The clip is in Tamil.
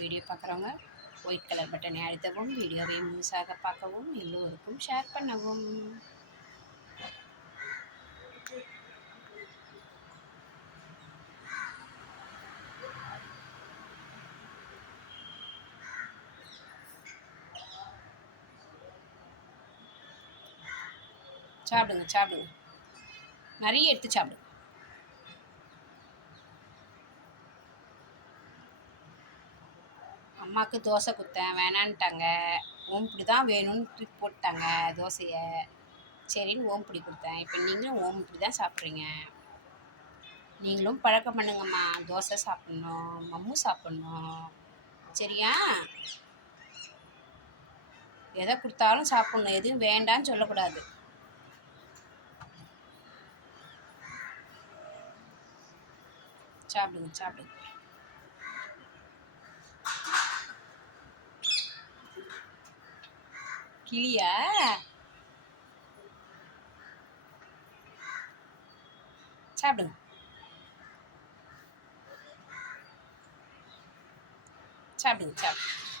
வீடியோ பார்க்குறவங்க ஒயிட் கலர் பட்டனை அழுத்தவும் வீடியோவை முழுசாக பார்க்கவும் எல்லோருக்கும் ஷேர் பண்ணவும். சாப்பிடுங்க சாப்பிடுங்க. நிறைய எடுத்து சாப்பிடுங்க அம்மாவுக்கு தோசை கொடுத்தேன் வேணான்ட்டாங்க. ஓம்புடி தான் வேணும்னு தூக்கி போட்டாங்க தோசையை. சரின்னு ஓம்புடி கொடுத்தேன். இப்போ நீங்களும் ஓம்புடி தான் சாப்பிட்றீங்க. நீங்களும் பழக்கம் பண்ணுங்கம்மா. தோசை சாப்பிட்ணும் மம்மு சாப்பிட்ணும். சரியா? எதை கொடுத்தாலும் சாப்பிட்ணும். எதுவும் வேண்டான்னு சொல்லக்கூடாது. சாப்பிடுங்க சாப்பிடுங்க. கிளியா சாப்பிடுங்க சாப்பிடுங்க சாப்பிடுங்க